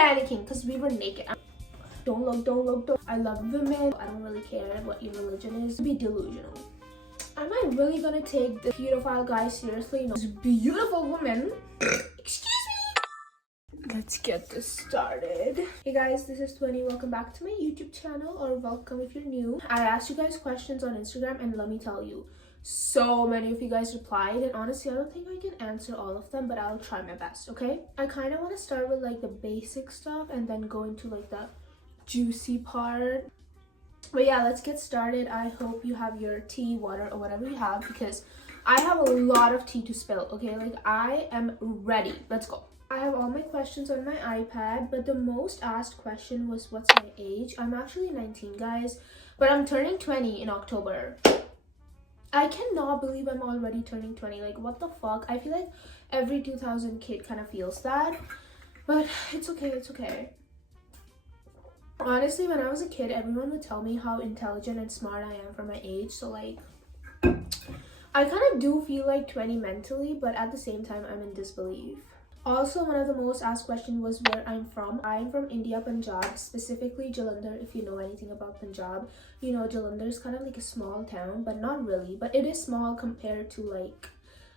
panicking because we were naked. Don't look. I love women. I don't really care what your religion is. Be delusional. Am I really gonna take the pedophile guy seriously? No. This beautiful woman. Excuse me. Let's get this started. Hey guys, this is 20. Welcome back to my YouTube channel, or welcome if you're new. I asked you guys questions on Instagram, and let me tell you, so many of you guys replied, and honestly I don't think I can answer all of them, but I'll try my best. Okay, I kind of want to start with like the basic stuff and then go into like the juicy part. But yeah, let's get started. I hope you have your tea, water, or whatever you have, because I have a lot of tea to spill. Okay, like I am ready. Let's go. I have all my questions on my iPad, but the most asked question was what's my age. I'm actually 19, guys, but I'm turning 20 in October. I cannot believe I'm already turning 20. Like, what the fuck? I feel like every 2000 kid kind of feels that, but it's okay. Honestly, when I was a kid, everyone would tell me how intelligent and smart I am for my age. So like, I kind of do feel like 20 mentally, but at the same time, I'm in disbelief. Also, one of the most asked questions was where I'm from. I'm from India, Punjab, specifically Jalandhar. If you know anything about Punjab, you know Jalandhar is kind of like a small town, but not really. But it is small compared to like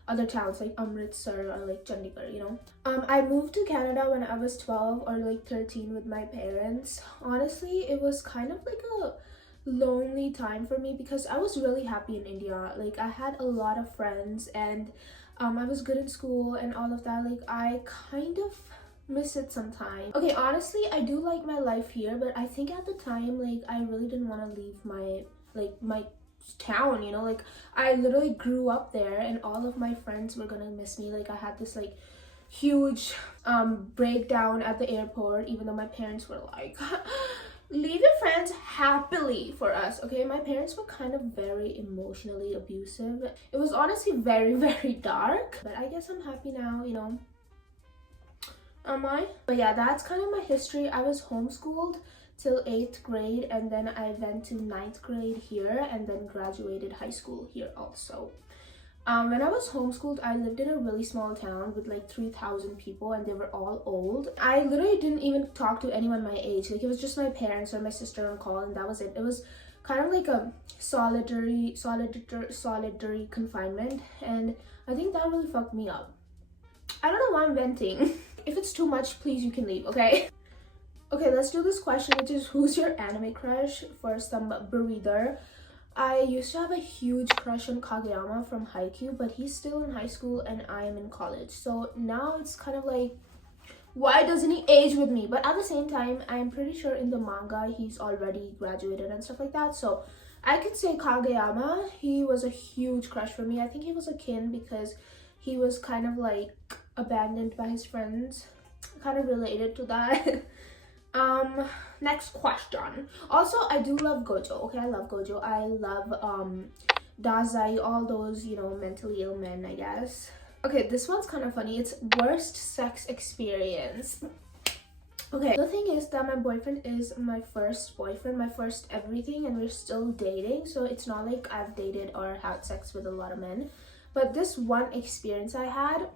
other towns like Amritsar or like Chandigarh, you know. I moved to Canada when I was 12 or like 13 with my parents. Honestly, it was kind of like a lonely time for me because I was really happy in India. Like, I had a lot of friends, and I was good in school and all of that. Like, I kind of miss it sometimes. Okay, honestly, I do like my life here, but I think at the time, like, I really didn't want to leave my town, you know. Like, I literally grew up there, and all of my friends were gonna miss me. Like, I had this like huge breakdown at the airport, even though my parents were like leave your friends happily for us. Okay, my parents were kind of very emotionally abusive. It was honestly very dark, but I guess I'm happy now, you know. Am I? But yeah, that's kind of my history. I was homeschooled till 8th grade, and then I went to 9th grade here, and then graduated high school here also. When I was homeschooled, I lived in a really small town with like 3,000 people, and they were all old. I literally didn't even talk to anyone my age. Like, it was just my parents or my sister on call, and that was it. It was kind of like a solitary confinement, and I think that really fucked me up. I don't know why I'm venting. If it's too much, please, you can leave, okay? Okay, let's do this question, which is who's your anime crush? For some breather. I used to have a huge crush on Kageyama from Haikyuu, but he's still in high school and I am in college. So now it's kind of like, why doesn't he age with me? But at the same time, I'm pretty sure in the manga he's already graduated and stuff like that. So I could say Kageyama, he was a huge crush for me. I think he was a kin because he was kind of like abandoned by his friends. Kind of related to that. Next question. Also, I do love Gojo. Okay, I love Gojo. I love Dazai, all those, you know, mentally ill men, I guess. Okay, this one's kind of funny. It's worst sex experience. Okay, the thing is that my boyfriend is my first boyfriend, my first everything, and we're still dating. So it's not like I've dated or had sex with a lot of men. But this one experience I had.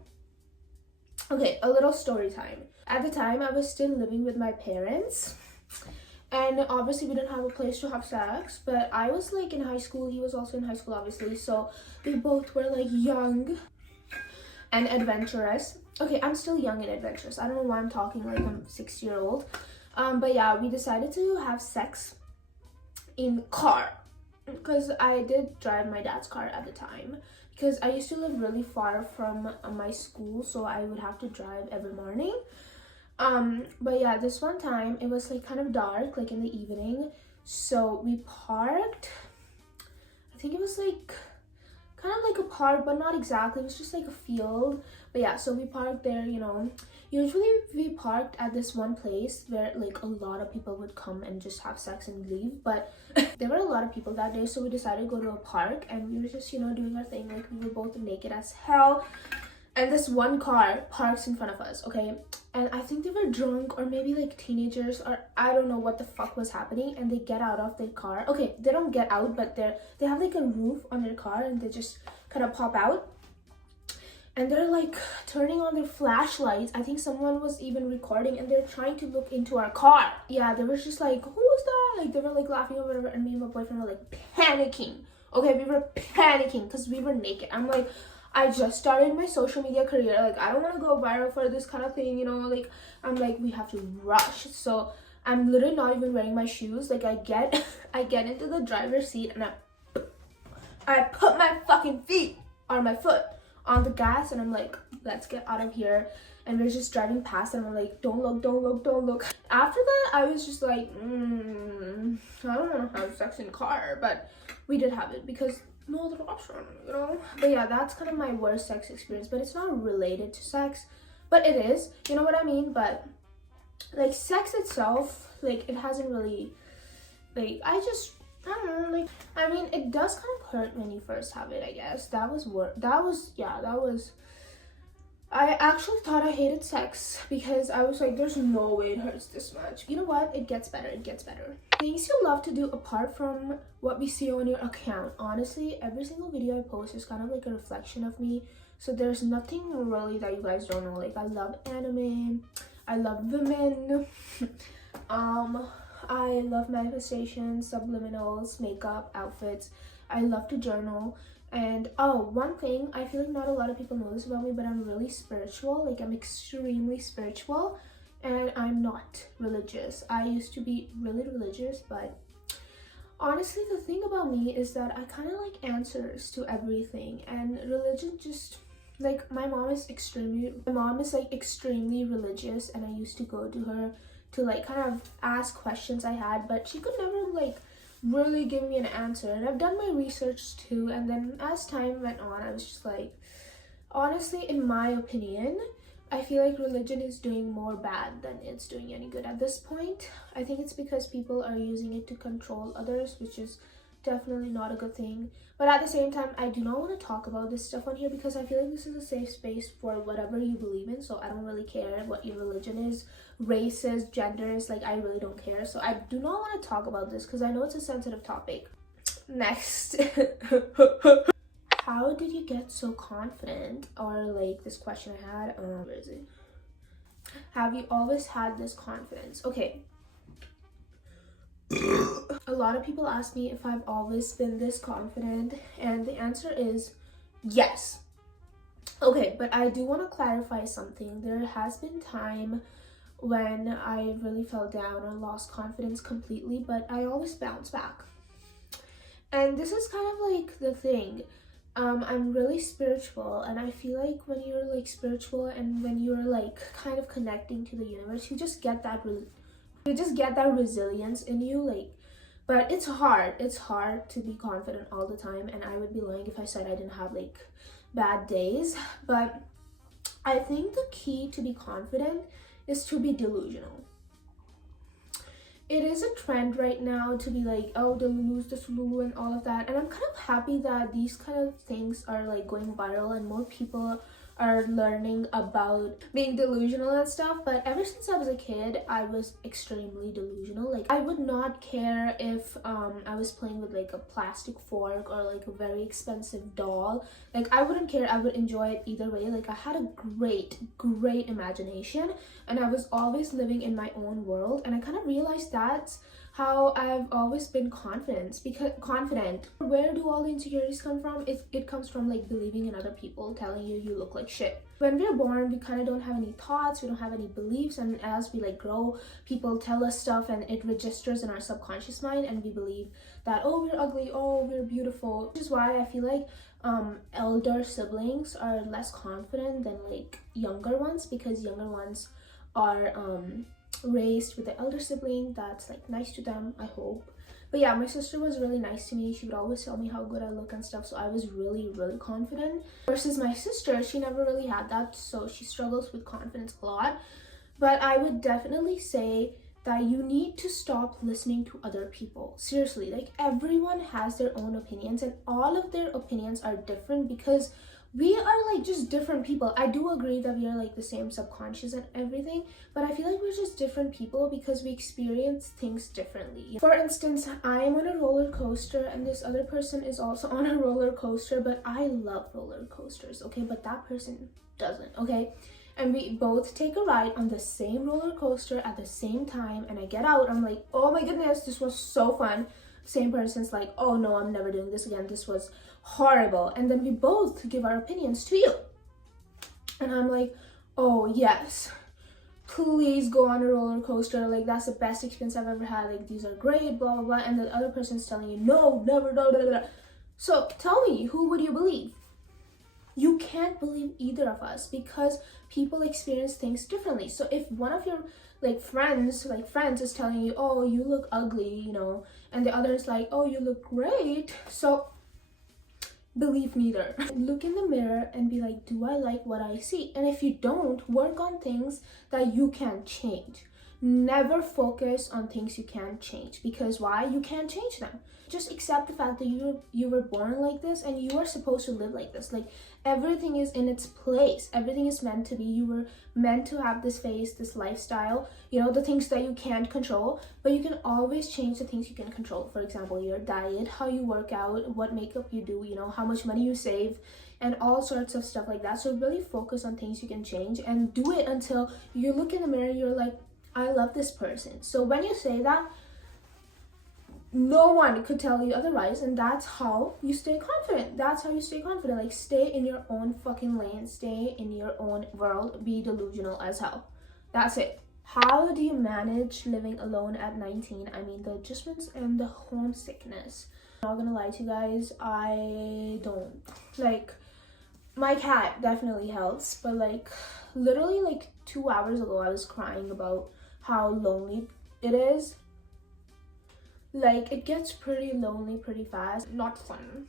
Okay, a little story time. At the time, I was still living with my parents, and obviously we didn't have a place to have sex, but I was like in high school, he was also in high school, obviously, so we both were like young and adventurous. Okay, I'm still young and adventurous. I don't know why I'm talking like I'm 6-year-old. But yeah, we decided to have sex in car, because I did drive my dad's car at the time, because I used to live really far from my school, so I would have to drive every morning. But yeah, this one time it was like kind of dark, like in the evening, so we parked. I think it was like kind of like a park, but not exactly. It was just like a field. But yeah, so we parked there, you know. Usually we parked at this one place where like a lot of people would come and just have sex and leave, but there were a lot of people that day, so we decided to go to a park, and we were just, you know, doing our thing. Like, we were both naked as hell, and this one car parks in front of us, okay? And I think they were drunk, or maybe like teenagers, or I don't know what the fuck was happening, and they get out of their car. Okay, they don't get out, but they have like a roof on their car, and they just kind of pop out. and they're like turning on their flashlights. I think someone was even recording, and they're trying to look into our car. Yeah, they were just like, who is that? Like, they were like laughing or whatever, and me and my boyfriend were like panicking. Okay, we were panicking because we were naked. I'm like, I just started my social media career. Like, I don't want to go viral for this kind of thing, you know? Like, I'm like, we have to rush. So I'm literally not even wearing my shoes. Like, I get into the driver's seat, and I put my fucking feet or my foot on the gas, and I'm like, let's get out of here. And we're just driving past, and I'm like, don't look, don't look, don't look. After that, I was just like, I don't want to have sex in the car, but we did have it because no other option, you know? But yeah, that's kind of my worst sex experience, but it's not related to sex, but it is, you know what I mean? But like, sex itself, like, it hasn't really, like, I don't know, like, I mean, it does kind of hurt when you first have it, I guess. I actually thought I hated sex because I was like, there's no way it hurts this much. You know what? It gets better. It gets better. Things you love to do apart from what we see on your account. Honestly, every single video I post is kind of like a reflection of me. So there's nothing really that you guys don't know. Like, I love anime. I love women. I love manifestations, subliminals, makeup, outfits. I love to journal. And one thing, I feel like not a lot of people know this about me, but I'm really spiritual. Like, I'm extremely spiritual, and I'm not religious. I used to be really religious, but honestly, the thing about me is that I kind of like answers to everything, and religion just, like, my mom is like extremely religious, and I used to go to her to like kind of ask questions I had, but she could never like really give me an answer. And I've done my research too, and then as time went on, I was just like, honestly, in my opinion, I feel like religion is doing more bad than it's doing any good at this point. I think it's because people are using it to control others, which is definitely not a good thing. But at the same time, I do not want to talk about this stuff on here because I feel like this is a safe space for whatever you believe in. So I don't really care what your religion is, races, genders, like, I really don't care. So I do not want to talk about this because I know it's a sensitive topic. Next. How did you get so confident? Or like, this question I had, where is it? Have you always had this confidence? Okay. A lot of people ask me if I've always been this confident, and the answer is yes. Okay, but I do want to clarify something. There has been time when I really fell down or lost confidence completely, but I always bounce back. And this is kind of like the thing. I'm really spiritual, and I feel like when you're like spiritual and when you're like kind of connecting to the universe, you just get that resilience in you. Like, but it's hard to be confident all the time, and I would be lying if I said I didn't have like bad days. But I think the key to be confident is to be delusional. It is a trend right now to be like, oh, the Sululu and all of that, and I'm kind of happy that these kind of things are like going viral and more people are learning about being delusional and stuff. But ever since I was a kid, I was extremely delusional. Like, I would not care if I was playing with like a plastic fork or like a very expensive doll. Like, I wouldn't care. I would enjoy it either way. Like, I had a great imagination, and I was always living in my own world, and I kind of realized that's how I've always been confident. Where do all the insecurities come from? It comes from like believing in other people telling you look like shit. When we're born, we kind of don't have any thoughts, we don't have any beliefs, and as we like grow, people tell us stuff and it registers in our subconscious mind, and we believe that, oh, we're ugly, oh, we're beautiful. Which is why I feel like elder siblings are less confident than like younger ones, because younger ones are raised with the elder sibling that's like nice to them, I hope. But yeah, my sister was really nice to me. She would always tell me how good I look and stuff, so I was really confident. Versus my sister, she never really had that, so she struggles with confidence a lot. But I would definitely say that you need to stop listening to other people. Seriously, like, everyone has their own opinions, and all of their opinions are different, because we are like just different people. I do agree that we are like the same subconscious and everything, but I feel like we're just different people because we experience things differently. For instance, I am on a roller coaster and this other person is also on a roller coaster, but I love roller coasters, okay, but that person doesn't, okay? And we both take a ride on the same roller coaster at the same time, and I get out, I'm like, oh my goodness, this was so fun. Same person's like, oh no, I'm never doing this again, this was horrible. And then we both give our opinions to you, and I'm like, oh yes, please go on a roller coaster, like that's the best experience I've ever had, like these are great, blah blah blah. And the other person's telling you, no, never, blah, blah, blah. So tell me, who would you believe? You can't believe either of us because people experience things differently. So if one of your friends is telling you, oh, you look ugly, you know, and the other is like, oh, you look great, so believe neither. Look in the mirror and be like, do I like what I see? And if you don't, work on things that you can change. Never focus on things you can't change, because why? You can't change them. Just accept the fact that you were born like this and you are supposed to live like this. Like, everything is in its place. Everything is meant to be. You were meant to have this face, this lifestyle, you know, the things that you can't control, but you can always change the things you can control. For example, your diet, how you work out, what makeup you do, you know, how much money you save, and all sorts of stuff like that. So really focus on things you can change and do it until you look in the mirror and you're like, I love this person. So when you say that, no one could tell you otherwise, and that's how you stay confident. That's how you stay confident. Like, stay in your own fucking lane, stay in your own world, be delusional as hell. That's it. How do you manage living alone at 19? I mean, the adjustments and the homesickness. I'm not gonna lie to you guys, I don't. Like, my cat definitely helps, but like literally like 2 hours ago I was crying about how lonely it is. Like, it gets pretty lonely pretty fast. Not fun.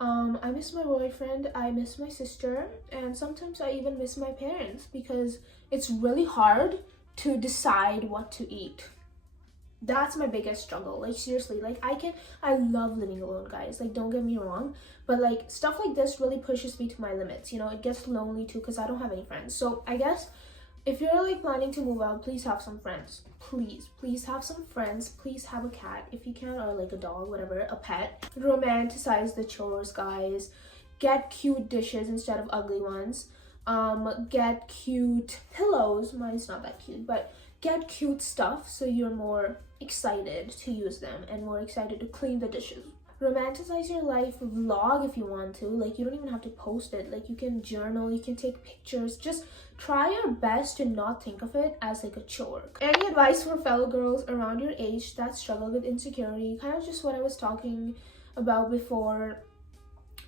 I miss my boyfriend, I miss my sister, and sometimes I even miss my parents because it's really hard to decide what to eat. That's my biggest struggle. Like, seriously, like I love living alone, guys, like don't get me wrong, but like stuff like this really pushes me to my limits, you know. It gets lonely too because I don't have any friends. So I guess if you're like planning to move out, please have some friends. Please have some friends. Please have a cat if you can, or like a dog, whatever, a pet. Romanticize the chores, guys. Get cute dishes instead of ugly ones. Get cute pillows. Mine's not that cute, but get cute stuff so you're more excited to use them and more excited to clean the dishes. Romanticize your life, vlog if you want to. Like, you don't even have to post it. Like, you can journal, you can take pictures. Just try your best to not think of it as like a chore. Any advice for fellow girls around your age that struggle with insecurity? Kind of just what I was talking about before.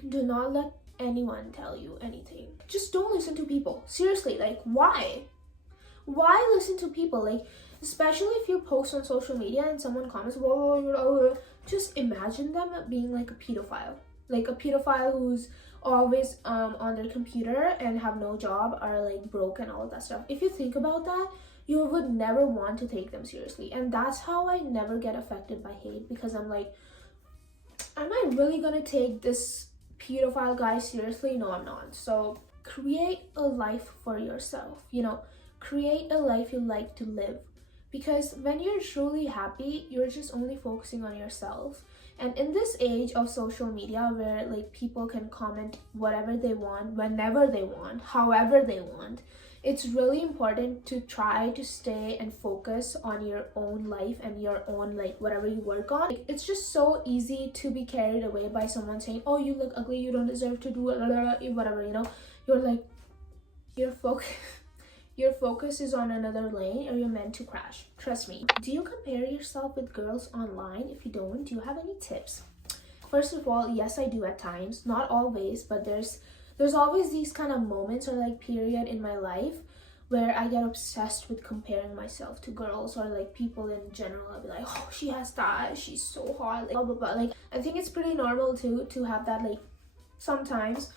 Do not let anyone tell you anything. Just don't listen to people. Seriously, like, why listen to people? Like, especially if you post on social media and someone comments, whoa, just imagine them being like a pedophile who's always on their computer and have no job, are like broke and all of that stuff. If you think about that, you would never want to take them seriously. And that's how I never get affected by hate, because I'm like, am I really gonna take this pedophile guy seriously? No, I'm not. So create a life for yourself, you know, create a life you like to live. Because when you're truly happy, you're just only focusing on yourself. And in this age of social media where like people can comment whatever they want, whenever they want, however they want, it's really important to try to stay and focus on your own life and your own like whatever you work on. Like, it's just so easy to be carried away by someone saying, oh, you look ugly, you don't deserve to do it, whatever, you know. You're like, your focus is on another lane, or you're meant to crash. Trust me. Do you compare yourself with girls online? If you don't, do you have any tips? First of all, yes, I do at times. Not always, but there's always these kind of moments or like period in my life where I get obsessed with comparing myself to girls or like people in general. I'll be like, oh, she has that, she's so hot, like blah blah blah. Like, I think it's pretty normal to have that, like, sometimes.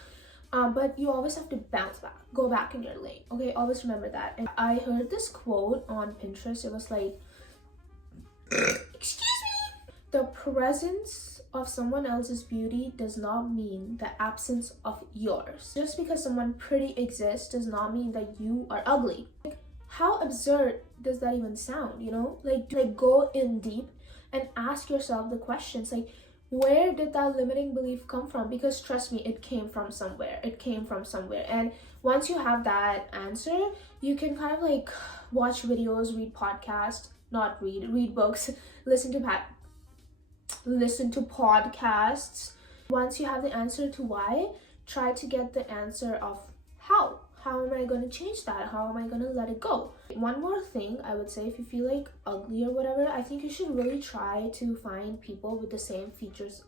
But you always have to bounce back, go back in your lane, okay? Always remember that. And I heard this quote on Pinterest. It was like, excuse me, the presence of someone else's beauty does not mean the absence of yours. Just because someone pretty exists does not mean that you are ugly. Like, how absurd does that even sound, you know? Like go in deep and ask yourself the questions, like, where did that limiting belief come from? Because trust me, it came from somewhere. And once you have that answer, you can kind of like watch videos, read podcasts, not read books, listen to podcasts. Once you have the answer to why, try to get the answer of how. How am I going to change that? How am I going to let it go? One more thing I would say, if you feel like ugly or whatever, I think you should really try to find people with the same features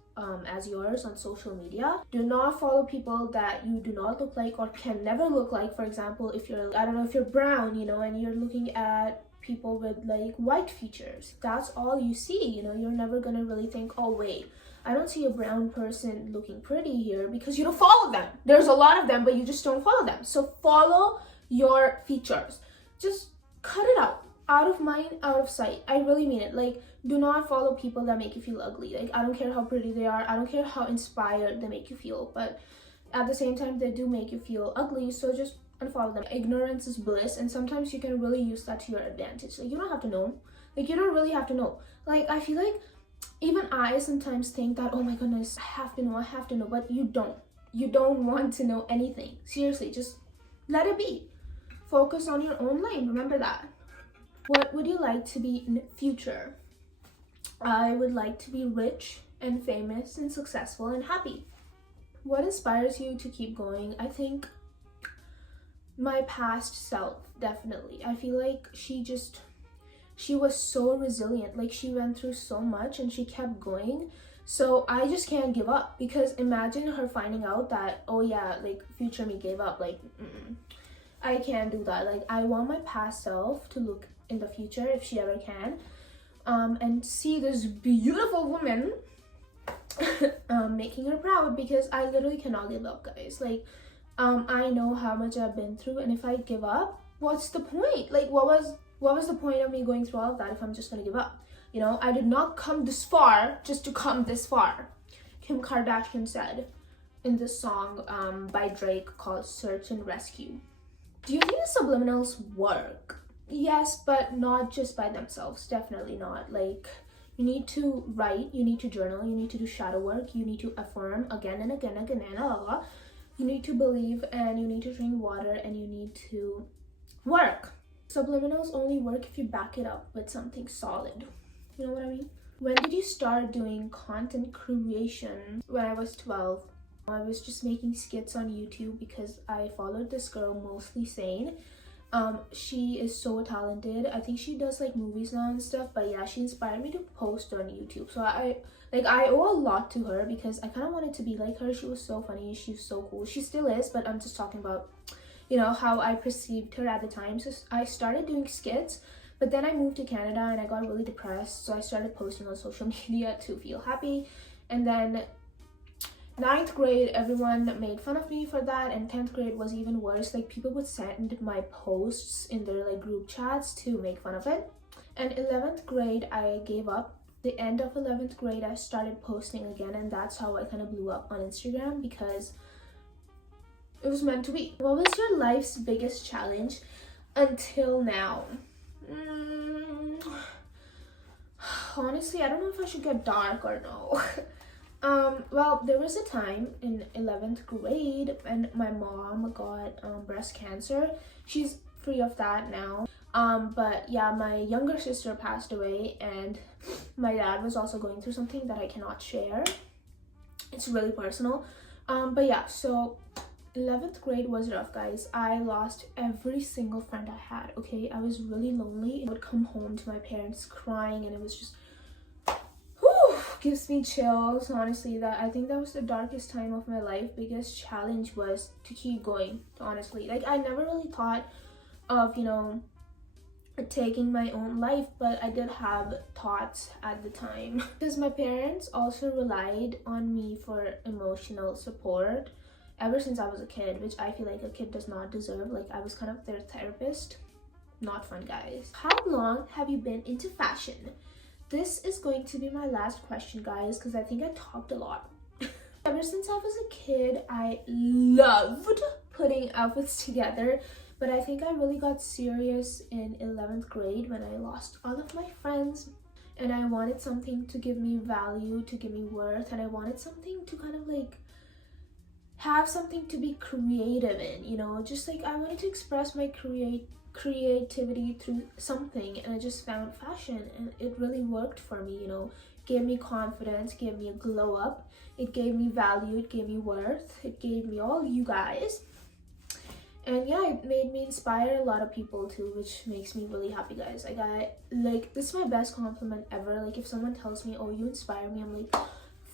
as yours on social media. Do not follow people that you do not look like or can never look like. For example, if you're, I don't know, if you're brown, you know, and you're looking at people with like white features, that's all you see, you know, you're never going to really think, oh wait, I don't see a brown person looking pretty here, because you don't follow them. There's a lot of them, but you just don't follow them. So follow your features. Just cut it out. Out of mind, out of sight. I really mean it. Like, do not follow people that make you feel ugly. Like, I don't care how pretty they are. I don't care how inspired they make you feel. But at the same time, they do make you feel ugly. So just unfollow them. Ignorance is bliss. And sometimes you can really use that to your advantage. Like, you don't have to know. Like, you don't really have to know. Like, I feel like even I sometimes think that, oh my goodness, I have to know, but you don't. You don't want to know anything. Seriously, just let it be. Focus on your own lane. Remember that. What would you like to be in the future? I would like to be rich and famous and successful and happy. What inspires you to keep going? I think my past self, definitely. I feel like she was so resilient. Like, she went through so much and she kept going. So I just can't give up, because imagine her finding out that, oh yeah, like future me gave up. Like, I can't do that. Like, I want my past self to look in the future, if she ever can, and see this beautiful woman making her proud, because I literally cannot give up, guys. Like, I know how much I've been through, and if I give up, what's the point? Like, what was the point of me going through all of that if I'm just gonna give up? You know, I did not come this far just to come this far. Kim Kardashian said in this song by Drake called Search and Rescue. Do you think the subliminals work? Yes, but not just by themselves. Definitely not. Like, you need to write, you need to journal, you need to do shadow work, you need to affirm again and again and again, you need to believe, and you need to drink water, and you need to work. Subliminals only work if you back it up with something solid. You know what I mean? When did you start doing content creation? When I was 12. I was just making skits on YouTube because I followed this girl, Mostly Sane. She is so talented. I think she does like movies now and stuff, but yeah, she inspired me to post on YouTube. So I owe a lot to her, because I kind of wanted to be like her. She was so funny, she was so cool. She still is, but I'm just talking about, you know, how I perceived her at the time. So I started doing skits, but then I moved to Canada and I got really depressed, so I started posting on social media to feel happy. And then 9th grade, everyone made fun of me for that, and 10th grade was even worse. Like, people would send my posts in their like group chats to make fun of it. And 11th grade, I gave up. The end of 11th grade, I started posting again, and that's how I kind of blew up on Instagram, because it was meant to be. What was your life's biggest challenge until now? Honestly, I don't know if I should get dark or no. Well, there was a time in 11th grade when my mom got breast cancer. She's free of that now. But yeah, my younger sister passed away, and my dad was also going through something that I cannot share. It's really personal. But yeah, so 11th grade was rough, guys. I lost every single friend I had, okay? I was really lonely. I would come home to my parents crying, and it was just, gives me chills, honestly. I think that was the darkest time of my life. Biggest challenge was to keep going, honestly. Like, I never really thought of, you know, taking my own life, but I did have thoughts at the time, because my parents also relied on me for emotional support ever since I was a kid, which I feel like a kid does not deserve. Like, I was kind of their therapist. Not fun, guys. How long have you been into fashion? this is going to be my last question, guys, because I think I talked a lot. Ever since I was a kid, I loved putting outfits together, but I think I really got serious in 11th grade when I lost all of my friends, and I wanted something to give me value, to give me worth, and I wanted something to kind of like have something to be creative in, you know, just like I wanted to express my creativity through something, and I just found fashion, and it really worked for me, you know. Gave me confidence, gave me a glow up, it gave me value, it gave me worth, it gave me all you guys. And yeah, it made me inspire a lot of people too, which makes me really happy, guys. I got, like, this is my best compliment ever. Like, if someone tells me, oh, you inspire me, I'm like,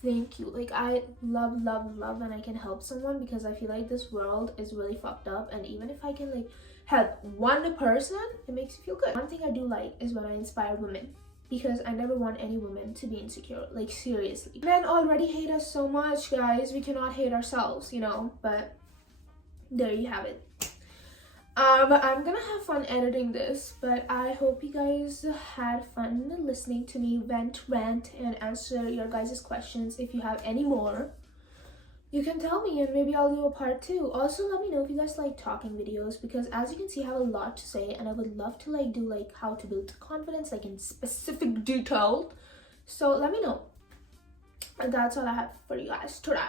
thank you. Like, I love when I can help someone, because I feel like this world is really fucked up, and even if I can like help one person, it makes me feel good. One thing I do like is when I inspire women, because I never want any woman to be insecure, like seriously. Men already hate us so much, guys. We cannot hate ourselves, you know, but there you have it. I'm gonna have fun editing this, but I hope you guys had fun listening to me rant, and answer your guys' questions. If you have any more, you can tell me, and maybe I'll do a part 2. Also, let me know if you guys like talking videos, because as you can see, I have a lot to say, and I would love to like do like how to build confidence, like in specific detail. So let me know. And that's all I have for you guys today.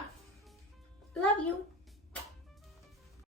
Love you.